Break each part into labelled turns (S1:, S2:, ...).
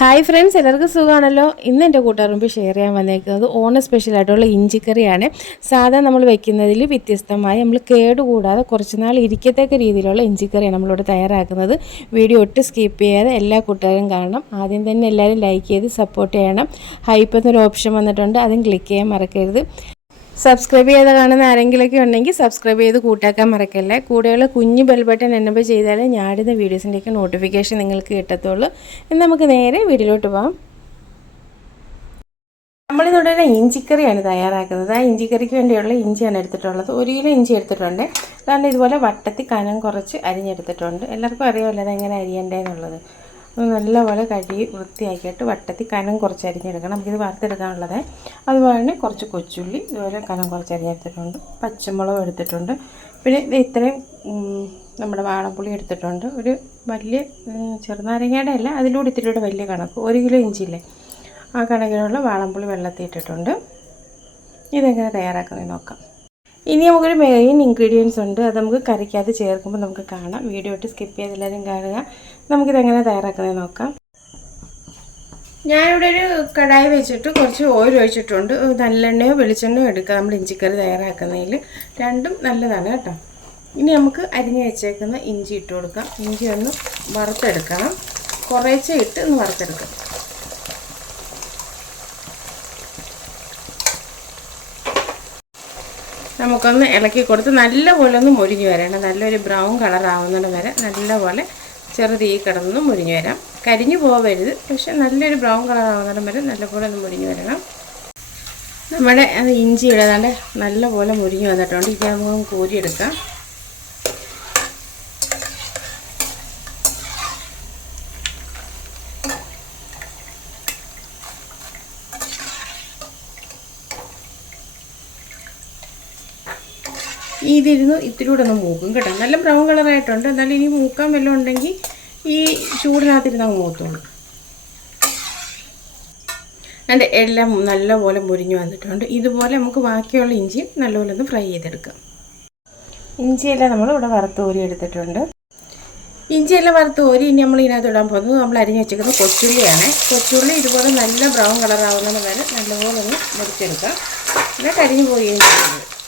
S1: Hi friends എല്ലാവർക്കും സുഖമാണല്ലോ? ഇന്ന് എന്റെ കൂട്ടുകാരുമ്പ് ഷെയർ ചെയ്യാൻ വന്നേക്കുന്നത് ഓണ സ്പെഷ്യലായിട്ടുള്ള ഇഞ്ചിക്കറിയാണ്. സാധാരണ നമ്മൾ വെക്കുന്നതിൽ വ്യത്യസ്തമായി നമ്മൾ കേടുകൂടാതെ കുറച്ച് നാൾ ഇരിക്കത്തക്ക രീതിയിലുള്ള ഇഞ്ചിക്കറിയാണ് നമ്മളിവിടെ തയ്യാറാക്കുന്നത്. വീഡിയോ ഒട്ടും സ്കിപ്പ് ചെയ്യാതെ എല്ലാ കൂട്ടുകാരും കാണണം. ആദ്യം തന്നെ എല്ലാവരും ലൈക്ക് ചെയ്ത് സപ്പോർട്ട് ചെയ്യണം. ഹൈപ്പ് എന്നൊരു ഓപ്ഷൻ വന്നിട്ടുണ്ട്. അതും ക്ലിക്ക് ചെയ്യാൻ മറക്കരുത്. സബ്സ്ക്രൈബ് ചെയ്ത് കാണുന്ന ആരെങ്കിലുമൊക്കെ ഉണ്ടെങ്കിൽ സബ്സ്ക്രൈബ് ചെയ്ത് കൂട്ടാക്കാൻ മറക്കല്ലേ? കൂടെയുള്ള കുഞ്ഞ് ബെൽ ബട്ടൺ എനബിൾ ചെയ്താലേ ഞാനിടുന്ന വീഡിയോസിന്റെയൊക്കെ നോട്ടിഫിക്കേഷൻ നിങ്ങൾക്ക് കിട്ടത്തുള്ളൂ. എന്ന് നമുക്ക് നേരെ വീഡിയോയിലോട്ട് പോകാം നമ്മളിതോടെ ഒരു ഇഞ്ചിക്കറിയാണ് തയ്യാറാക്കുന്നത്. ആ ഇഞ്ചിക്കറിക്ക് വേണ്ടിയുള്ള ഇഞ്ചിയാണ് എടുത്തിട്ടുള്ളത്. ഒരു കിലോ ഇഞ്ചി എടുത്തിട്ടുണ്ട്. കാരണം ഇതുപോലെ വട്ടത്തിൽ കനം കുറച്ച് അരിഞ്ഞെടുത്തിട്ടുണ്ട്. എല്ലാവർക്കും അറിയാമല്ലോ അതെങ്ങനെ അരിയണ്ടേന്നുള്ളത് നല്ലപോലെ കഴുകി വൃത്തിയാക്കിയിട്ട് വട്ടത്തിൽ കനം കുറച്ച് അരിഞ്ഞെടുക്കണം നമുക്കിത് വറുത്തെടുക്കാനുള്ളത്. അതുപോലെ തന്നെ കുറച്ച് കൊച്ചുള്ളി ഇതുപോലെ കനം കുറച്ച് അരിഞ്ഞെടുത്തിട്ടുണ്ട് പച്ചമുളകും എടുത്തിട്ടുണ്ട്. പിന്നെ ഇത് ഇത്രയും നമ്മുടെ വാളംപുളി എടുത്തിട്ടുണ്ട്. ഒരു വലിയ ചെറുനാരങ്ങയുടെ അല്ല അതിലൂടെ ഇത്തിരിയുടെ വലിയ കണക്ക്. ഒരു കിലോ ഇഞ്ചിയില്ലേ ആ കണക്കിലുള്ള വാളംപുളി വെള്ളത്തിൽ ഇട്ടിട്ടുണ്ട്. ഇതെങ്ങനെ തയ്യാറാക്കുന്നത് നോക്കാം. ഇനി നമുക്കൊരു മെയിൻ ഇൻഗ്രീഡിയൻസ് ഉണ്ട്. അത് നമുക്ക് കറിക്കകത്ത് ചേർക്കുമ്പോൾ നമുക്ക് കാണാം. വീഡിയോ ഇട്ട് സ്കിപ്പ് ചെയ്തെല്ലാവരും കാണുക. നമുക്കിതെങ്ങനെ തയ്യാറാക്കണേ നോക്കാം. ഞാനിവിടെ ഒരു കടായി വെച്ചിട്ട് കുറച്ച് ഓയിൽ ഒഴിച്ചിട്ടുണ്ട്. നല്ലെണ്ണയോ വെളിച്ചെണ്ണയോ എടുക്കുക നമ്മൾ ഇഞ്ചിക്കറി തയ്യാറാക്കുന്നതിൽ രണ്ടും നല്ലതാണ് കേട്ടോ. ഇനി നമുക്ക് അരിഞ്ഞ് വെച്ചേക്കുന്ന ഇഞ്ചി ഇട്ട് കൊടുക്കാം. ഇഞ്ചി ഒന്ന് വറുത്തെടുക്കണം. കുറേശ്ശെ ഇട്ട് ഒന്ന് വറുത്തെടുക്കാം. നമുക്കൊന്ന് ഇളക്കി കൊടുത്ത് നല്ലപോലെ ഒന്ന് മുരിഞ്ഞ് വരണം. നല്ലൊരു ബ്രൗൺ കളർ ആവുന്നിടം വരെ നല്ലപോലെ ചെറു ഈ കിടന്ന് മുരിഞ്ഞു വരാം. കരിഞ്ഞു പോവരുത്. പക്ഷെ നല്ലൊരു ബ്രൗൺ കളർ ആവുന്നിടം വരെ നല്ലപോലെ ഒന്ന് മുരിഞ്ഞു വരണം. നമ്മുടെ അത് ഇഞ്ചി ഇടാതാണ്ട് നല്ലപോലെ മുരിഞ്ഞു വന്നിട്ടുണ്ട്. ഇത് കോരിയെടുക്കാം ഇതിരുന്ന് ഇത്തിരി കൂടെ ഒന്ന് മൂക്കും കേട്ടോ. നല്ല ബ്രൗൺ കളറായിട്ടുണ്ട് എന്നാലും ഇനി മൂക്കാൻ വല്ലതും ഉണ്ടെങ്കിൽ ഈ ചൂടിനകത്തിരുന്ന് അങ്ങ് മൂത്തോളൂ. അതിന്റെ എല്ലാം നല്ലപോലെ മുരിഞ്ഞു വന്നിട്ടുണ്ട്. ഇതുപോലെ നമുക്ക് ബാക്കിയുള്ള ഇഞ്ചിയും നല്ലപോലെ ഒന്ന് ഫ്രൈ ചെയ്തെടുക്കാം. ഇഞ്ചിയെല്ലാം നമ്മൾ ഇവിടെ വറുത്ത് ഓരി എടുത്തിട്ടുണ്ട്. ഇഞ്ചിയെല്ലാം വറുത്ത് ഓരി ഇനി നമ്മൾ ഇതിനകത്ത് ഇടാൻ പോകുന്നത് നമ്മൾ അരിഞ്ഞ് വെച്ചിരിക്കുന്നത് കൊച്ചുള്ളിയാണ്. കൊച്ചുള്ളി ഇതുപോലെ നല്ല ബ്രൗൺ കളറാവുന്നത് വരെ നല്ലപോലെ ഒന്ന് മുറിച്ചെടുക്കാം. എന്നിട്ട് അരിഞ്ഞ് പോവുകയും ചെയ്യുന്നത്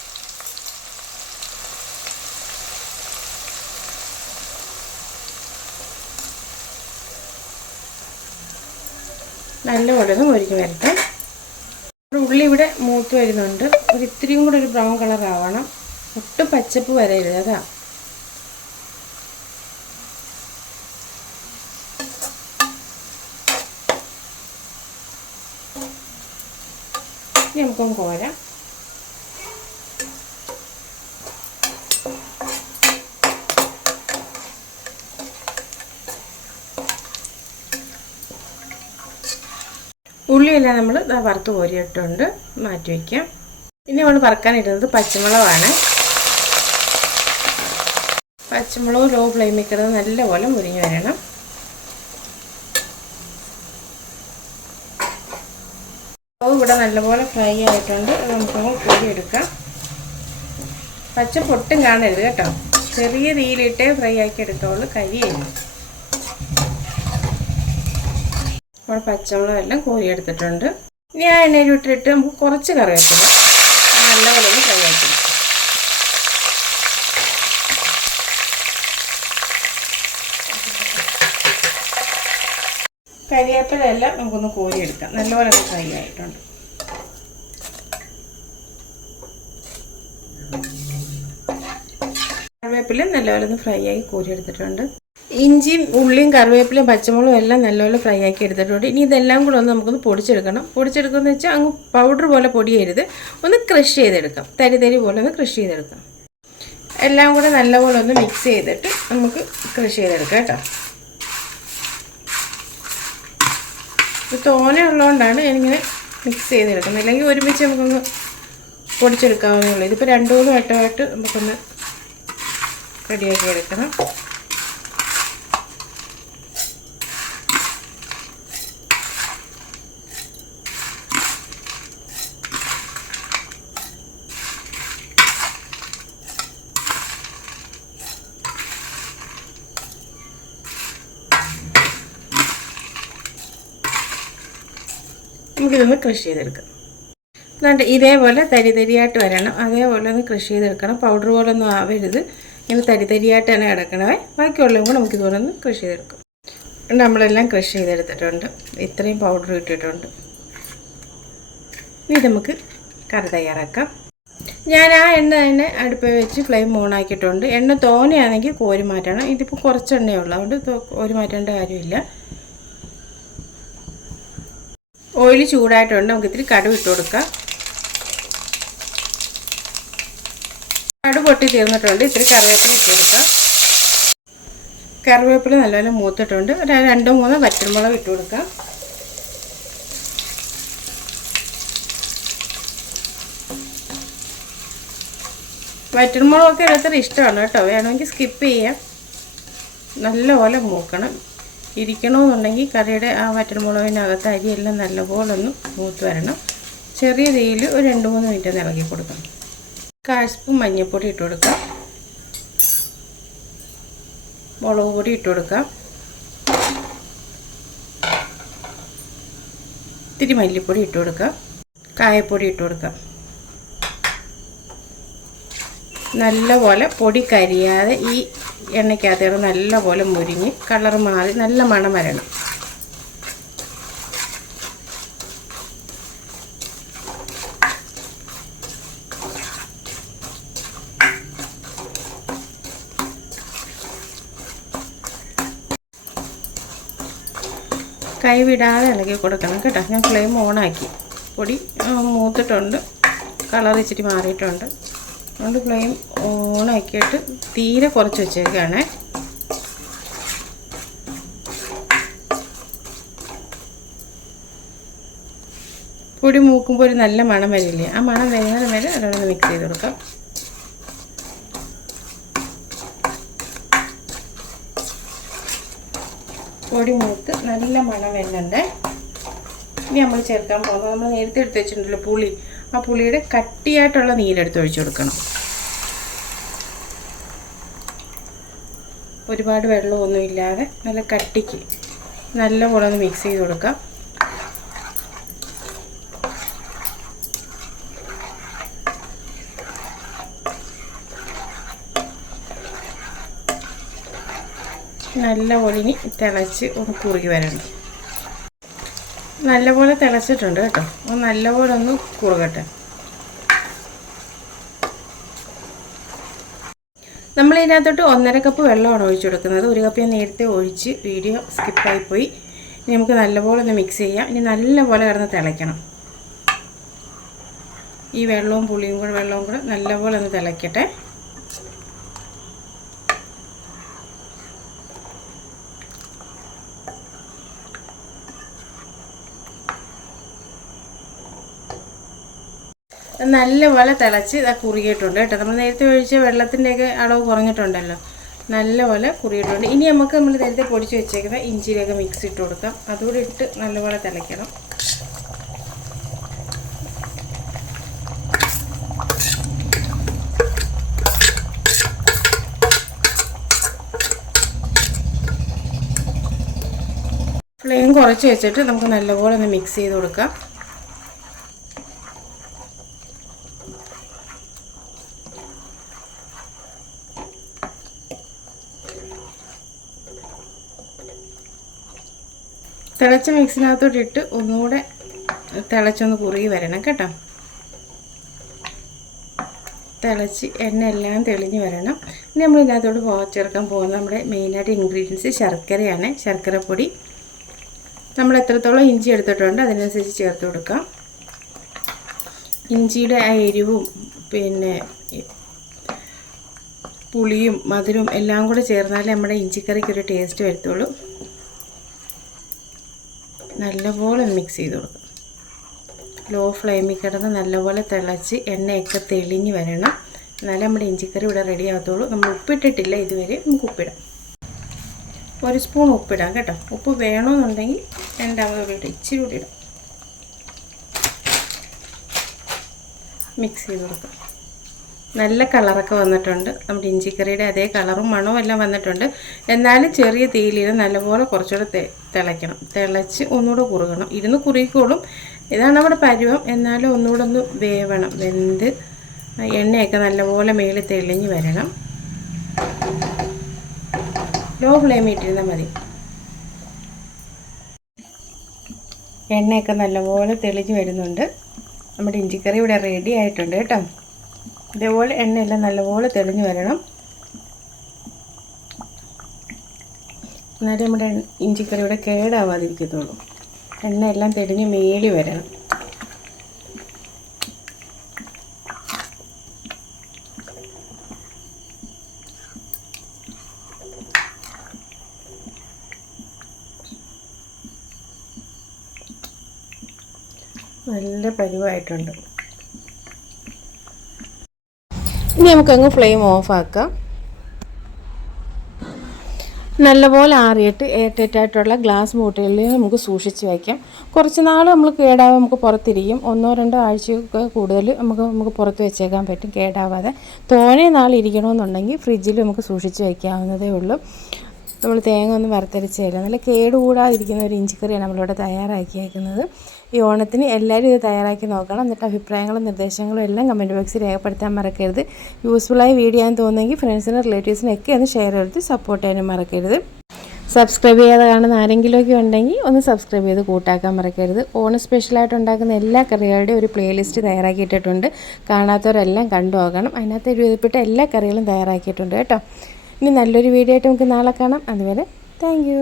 S1: നല്ലപോലെ ഒന്ന് മുരിഞ്ഞ് വരട്ടെ. ഉള്ളി ഇവിടെ മൂത്ത് വരുന്നുണ്ട്. ഒരു ഇത്രയും കൂടെ ഒരു ബ്രൗൺ കളർ ആവണം. ഒട്ടും പച്ചപ്പ് വരരുത് അതാ. നമുക്കൊന്ന് കോരാം. ഉള്ളിയെല്ലാം നമ്മൾ വറുത്ത് കോരിയിട്ടുണ്ട് മാറ്റി വയ്ക്കാം ഇനി നമ്മൾ വറുക്കാനിടുന്നത് പച്ചമുളകാണ്. പച്ചമുളക് ലോ ഫ്ലെയിമിൽ കിടന്ന് നല്ലപോലെ മുരിഞ്ഞ് വരണം. ഇവിടെ നല്ലപോലെ ഫ്രൈ ആയിട്ടുണ്ട്. നമുക്കൊന്ന് കോരിയെടുക്കാം. പച്ച പൊട്ടും കാണരുത് കേട്ടോ. ചെറിയ തീയിലിട്ടേ ഫ്രൈ ആക്കി എടുക്കാവുള്ളൂ കരിയായിരുന്നു നമ്മൾ പച്ചമുളക് എല്ലാം കോരിയെടുത്തിട്ടുണ്ട് ഇനി ആ എണ്ണയിൽ ഇട്ടിട്ട് നമുക്ക് കുറച്ച് കറിവേപ്പില നല്ലപോലെ ഒന്ന് ഫ്രൈ ആക്കി കരിവേപ്പില എല്ലാം നമുക്കൊന്ന് കോരിയെടുക്കാം നല്ലപോലെ ഫ്രൈ ആയിട്ടുണ്ട്. കറിവേപ്പില നല്ലപോലെ ഒന്ന് ഫ്രൈ ആയി കോരിയെടുത്തിട്ടുണ്ട് ഇഞ്ചിയും ഉള്ളിയും കറിവേപ്പിലയും പച്ചമുളകും എല്ലാം നല്ലപോലെ ഫ്രൈ ആക്കി എടുത്തിട്ടുണ്ട്. ഇനി ഇതെല്ലാം കൂടെ ഒന്ന് നമുക്കൊന്ന് പൊടിച്ചെടുക്കണം. എന്ന് വെച്ചാൽ അങ്ങ് പൗഡർ പോലെ പൊടിയരുത്. ഒന്ന് ക്രഷ് ചെയ്തെടുക്കാം. തരി തരി പോലെ ഒന്ന് ക്രഷ് ചെയ്തെടുക്കാം. എല്ലാം കൂടെ നല്ലപോലെ ഒന്ന് മിക്സ് ചെയ്തിട്ട് നമുക്ക് ക്രഷ് ചെയ്തെടുക്കാം കേട്ടോ. തോന ഉള്ളതുകൊണ്ടാണ് ഞാനിങ്ങനെ മിക്സ് ചെയ്തെടുക്കുന്നത്. അല്ലെങ്കിൽ ഒരുമിച്ച് നമുക്കൊന്ന് പൊടിച്ചെടുക്കാവുന്നേ ഇതിപ്പോൾ രണ്ട് മൂന്ന് വട്ടമായിട്ട് നമുക്കൊന്ന് റെഡിയാക്കി എടുക്കണം. നമുക്കിതൊന്ന് കൃഷി ചെയ്തെടുക്കാം. എന്നിട്ട് ഇതേപോലെ തരി തരിയായിട്ട് വരണം. അതേപോലെ ഒന്ന് കൃഷി ചെയ്തെടുക്കണം. പൗഡർ പോലെ ഒന്നും ആവരുത്. ഇങ്ങനെ തരി തരിയായിട്ട് തന്നെ കിടക്കണമേ ബാക്കിയുള്ളതും കൂടെ നമുക്കിതുപോലെ ഒന്ന് കൃഷി ചെയ്തെടുക്കും. നമ്മളെല്ലാം കൃഷി ചെയ്തെടുത്തിട്ടുണ്ട്. ഇത്രയും പൗഡർ ഇട്ടിട്ടുണ്ട്. ഇനി നമുക്ക് കറി തയ്യാറാക്കാം. ഞാൻ ആ എണ്ണ തന്നെ അടുപ്പിൽ വെച്ച് ഫ്ലെയിം ഓൺ ആക്കിയിട്ടുണ്ട്. എണ്ണ തോനെയാണെങ്കിൽ കോരി മാറ്റണം. ഇതിപ്പോൾ കുറച്ച് എണ്ണയേ ഉള്ളൂ. അതുകൊണ്ട് കോരി മാറ്റേണ്ട കാര്യമില്ല. ഓയിൽ ചൂടായിട്ടുണ്ട്. നമുക്ക് ഇത്തിരി കടുവ് ഇട്ട് കൊടുക്കാം. കടു പൊട്ടി തീർന്നിട്ടുണ്ട്. ഇത്തിരി കറിവേപ്പില ഇട്ട് കൊടുക്കാം. കറിവേപ്പില നല്ലപോലെ മൂത്തിട്ടുണ്ട്. ഒരു രണ്ടോ മൂന്നോ വറ്റൽമുളക് ഇട്ട് കൊടുക്കാം. വറ്റൽമുളകൊക്കെ ഓരോരുത്തർ ഇഷ്ടമാണ് കേട്ടോ. വേണമെങ്കിൽ സ്കിപ്പ് ചെയ്യാം. നല്ലപോലെ മൂക്കണം. ഇരിക്കണമെന്നുണ്ടെങ്കിൽ കറിയുടെ ആ വറ്റൽമുളകിനകത്ത് അരിയെല്ലാം നല്ലപോലെ ഒന്ന് മൂത്ത് വരണം. ചെറിയ തീയിൽ ഒരു രണ്ട് മൂന്ന് മിനിറ്റ് ഇളക്കി കൊടുക്കണം. കാഴ്സ്പൂൺ മഞ്ഞൾപ്പൊടി ഇട്ട് കൊടുക്കാം. മുളക് പൊടി ഇട്ട് കൊടുക്കാം. ഇത്തിരി മല്ലിപ്പൊടി ഇട്ട് കൊടുക്കാം. കായപ്പൊടി ഇട്ട് കൊടുക്കാം. നല്ലപോലെ പൊടി കരിയാതെ ഈ എണ്ണയ്ക്കകത്തേക്ക് നല്ലപോലെ മുരിങ്ങി കളർ മാറി നല്ല മണം വരണം. കൈവിടാതെ ഇളക്കി കൊടുക്കണം കേട്ടോ. ഞാൻ ഫ്ലെയിം ഓണാക്കി. പൊടി മൂത്തിട്ടുണ്ട്. കളർ ഇച്ചിരി മാറിയിട്ടുണ്ട്. അതുകൊണ്ട് ഫ്ലെയിം ഓണാക്കിയിട്ട് തീരെ കുറച്ച് വെച്ചേക്കാണേ. പൊടി മൂക്കുമ്പോൾ ഒരു നല്ല മണം വരില്ലേ? ആ മണം വരുന്നത് വരെ അതൊന്ന് മിക്സ് ചെയ്ത് കൊടുക്കാം. പൊടി മൂത്ത് നല്ല മണം വരുന്നുണ്ട്. ഇനി നമ്മൾ ചേർക്കാൻ പോകുന്നത് നമ്മൾ നേരത്തെ എടുത്ത് വെച്ചിട്ടുണ്ടല്ലോ പുളി. ആ പുളിയുടെ കട്ടിയായിട്ടുള്ള നീരെടുത്ത് ഒഴിച്ചു കൊടുക്കണം. ഒരുപാട് വെള്ളമൊന്നും ഇല്ലാതെ നല്ല കട്ടിക്ക് നല്ലപോലെ ഒന്ന് മിക്സ് ചെയ്ത് കൊടുക്കാം. നല്ലപോലെ ഇനി തിളച്ച് ഒന്ന് കുറുകി വരണം നല്ലപോലെ തിളച്ചിട്ടുണ്ട് കേട്ടോ. ഒന്ന് നല്ലപോലെ ഒന്ന് കുറുകട്ടെ. നമ്മൾ ഇതിനകത്തോട്ട് ഒന്നര കപ്പ് വെള്ളമാണ് ഒഴിച്ചു കൊടുക്കുന്നത്. ഒരു കപ്പ് ഞാൻ നേരത്തെ ഒഴിച്ച് വീഡിയോ സ്കിപ്പായിപ്പോയി ഇനി നമുക്ക് നല്ലപോലെ ഒന്ന് മിക്സ് ചെയ്യാം. ഇനി നല്ലപോലെ കിടന്ന് തിളയ്ക്കണം. ഈ വെള്ളവും പുളിയും കൂടെ വെള്ളവും കൂടെ നല്ലപോലെ ഒന്ന് തിളയ്ക്കട്ടെ. നല്ലപോലെ തിളച്ച് ഇതാ കുറുകിയിട്ടുണ്ട് കേട്ടോ. നമ്മൾ നേരത്തെ ഒഴിച്ച വെള്ളത്തിന്റെയൊക്കെ അളവ് കുറഞ്ഞിട്ടുണ്ടല്ലോ. നല്ലപോലെ കുറിയിട്ടുണ്ട് ഇനി നമുക്ക് നമ്മൾ നേരത്തെ പൊടിച്ച് വെച്ചേക്കുന്ന ഇഞ്ചിയിലൊക്കെ മിക്സ് ഇട്ട് കൊടുക്കാം. അതുകൂടി ഇട്ട് നല്ലപോലെ തിളയ്ക്കണം. ഫ്ലെയിം കുറച്ച് വെച്ചിട്ട് നമുക്ക് നല്ലപോലെ ഒന്ന് മിക്സ് ചെയ്ത് കൊടുക്കാം. തിളച്ച മിക്സിനകത്തോട്ട് ഇട്ട് ഒന്നുകൂടെ തിളച്ചൊന്ന് കുറുകി വരണം കേട്ടോ. തിളച്ച് എണ്ണ എല്ലാം തെളിഞ്ഞ് വരണം. ഇനി നമ്മൾ ഇതിനകത്തോട്ട് പോ ചേർക്കാൻ പോകുന്ന നമ്മുടെ മെയിനായിട്ട് ഇൻഗ്രീഡിയൻസ് ശർക്കരയാണ് ശർക്കരപ്പൊടി. നമ്മൾ എത്രത്തോളം ഇഞ്ചി എടുത്തിട്ടുണ്ട് അതിനനുസരിച്ച് ചേർത്ത് കൊടുക്കാം. ഇഞ്ചിയുടെ ആ എരിവും പിന്നെ പുളിയും മധുരവും എല്ലാം കൂടെ ചേർന്നാലേ നമ്മുടെ ഇഞ്ചിക്കറിക്കൊരു ടേസ്റ്റ് വരത്തുള്ളൂ. നല്ലപോലെ മിക്സ് ചെയ്ത് കൊടുക്കുക ലോ ഫ്ലെയിമിൽ കിടന്ന് നല്ലപോലെ തിളച്ച് എണ്ണയൊക്കെ തെളിഞ്ഞ് വരണം. എന്നാലേ നമ്മുടെ ഇഞ്ചിക്കറി ഇവിടെ റെഡി ആകത്തുള്ളൂ. നമ്മൾ ഉപ്പിട്ടിട്ടില്ല ഇതുവരെ നമുക്ക് ഉപ്പിടാം. ഒരു സ്പൂൺ ഉപ്പിടാം കേട്ടോ. ഉപ്പ് വേണമെന്നുണ്ടെങ്കിൽ രണ്ടാമത് കൂടി ഇടാം ഇച്ചിരി കൂടി ഇടാം. മിക്സ് ചെയ്ത് കൊടുക്കാം. നല്ല കളറൊക്കെ വന്നിട്ടുണ്ട്. നമ്മുടെ ഇഞ്ചിക്കറിയുടെ അതേ കളറും മണവും എല്ലാം വന്നിട്ടുണ്ട്. എന്നാലും ചെറിയ തീയിലിത് നല്ലപോലെ കുറച്ചുകൂടെ തിളയ്ക്കണം. തിളച്ച് ഒന്നുകൂടെ കുറുകണം. ഇരുന്ന് കുറുകിക്കോളും. ഇതാണ് നമ്മുടെ പരുവം. എന്നാലും ഒന്നുകൂടെ ഒന്ന് വേവണം. വെന്ത് എണ്ണയൊക്കെ നല്ലപോലെ മേളിൽ തെളിഞ്ഞ് വരണം. ലോ ഫ്ലെയിമിൽ ഇട്ടിരുന്നാൽ മതി. എണ്ണയൊക്കെ നല്ലപോലെ തെളിഞ്ഞ് വരുന്നുണ്ട്. നമ്മുടെ ഇഞ്ചിക്കറി ഇവിടെ റെഡി ആയിട്ടുണ്ട് കേട്ടോ. ഇതേപോലെ എണ്ണയെല്ലാം നല്ലപോലെ തെളിഞ്ഞു വരണം. എന്നാലേ നമ്മുടെ ഇഞ്ചിക്കറി ഇവിടെ കേടാവാതിരിക്കത്തുള്ളൂ. എണ്ണയെല്ലാം തെളിഞ്ഞ് മേളി വരണം. നല്ല പരുവായിട്ടുണ്ട്. ഇനി നമുക്കങ്ങ് ഫ്ലെയിം ഓഫാക്കാം നല്ലപോലെ ആറിയിട്ട് എയർടൈറ്റായിട്ടുള്ള ഗ്ലാസ് ബോട്ടിലിൽ നമുക്ക് സൂക്ഷിച്ച് വയ്ക്കാം കുറച്ച് നാൾ നമ്മൾ കേടാവാൻ നമുക്ക് പുറത്തിരിക്കും. ഒന്നോ രണ്ടോ ആഴ്ചയൊക്കെ കൂടുതൽ നമുക്ക് നമുക്ക് പുറത്ത് വെച്ചേക്കാൻ പറ്റും കേടാവാതെ. തോനെ നാൾ ഇരിക്കണമെന്നുണ്ടെങ്കിൽ ഫ്രിഡ്ജിൽ നമുക്ക് സൂക്ഷിച്ച് വയ്ക്കാവുന്നതേ ഉള്ളൂ. നമ്മൾ തേങ്ങ ഒന്നും വറുത്തരച്ചില്ല നല്ല കേടുകൂടാതിരിക്കുന്ന ഒരു ഇഞ്ചിക്കറിയാണ് നമ്മളിവിടെ തയ്യാറാക്കിയേക്കുന്നത്. ഈ ഓണത്തിന് എല്ലാവരും ഇത് തയ്യാറാക്കി നോക്കണം. എന്നിട്ട് അഭിപ്രായങ്ങളും നിർദ്ദേശങ്ങളും എല്ലാം കമന്റ് ബോക്സിൽ രേഖപ്പെടുത്താൻ മറക്കരുത്. യൂസ്ഫുള്ളായ വീഡിയോ ആണെന്ന് തോന്നുമെങ്കിൽ ഫ്രണ്ട്സിനും റിലേറ്റീവ്സിനും ഒക്കെ ഒന്ന് ഷെയർ ചെയ്ത് സപ്പോർട്ട് ചെയ്യാനും മറക്കരുത്. സബ്സ്ക്രൈബ് ചെയ്യാതെ കാണുന്ന ആരെങ്കിലുമൊക്കെ ഉണ്ടെങ്കിൽ ഒന്ന് സബ്സ്ക്രൈബ് ചെയ്ത് കൂട്ടാക്കാൻ മറക്കരുത്. ഓണ സ്പെഷ്യലായിട്ട് ഉണ്ടാക്കുന്ന എല്ലാ കറികളുടെയും ഒരു പ്ലേലിസ്റ്റ് തയ്യാറാക്കിയിട്ടിട്ടുണ്ട്. കാണാത്തവരെല്ലാം കണ്ടു പോകണം അതിനകത്ത് എഴുതപ്പെട്ട എല്ലാ കറികളും തയ്യാറാക്കിയിട്ടുണ്ട് കേട്ടോ. ഇനി നല്ലൊരു വീഡിയോ ആയിട്ട് നമുക്ക് നാളെ കാണാം. അതുവരെ താങ്ക്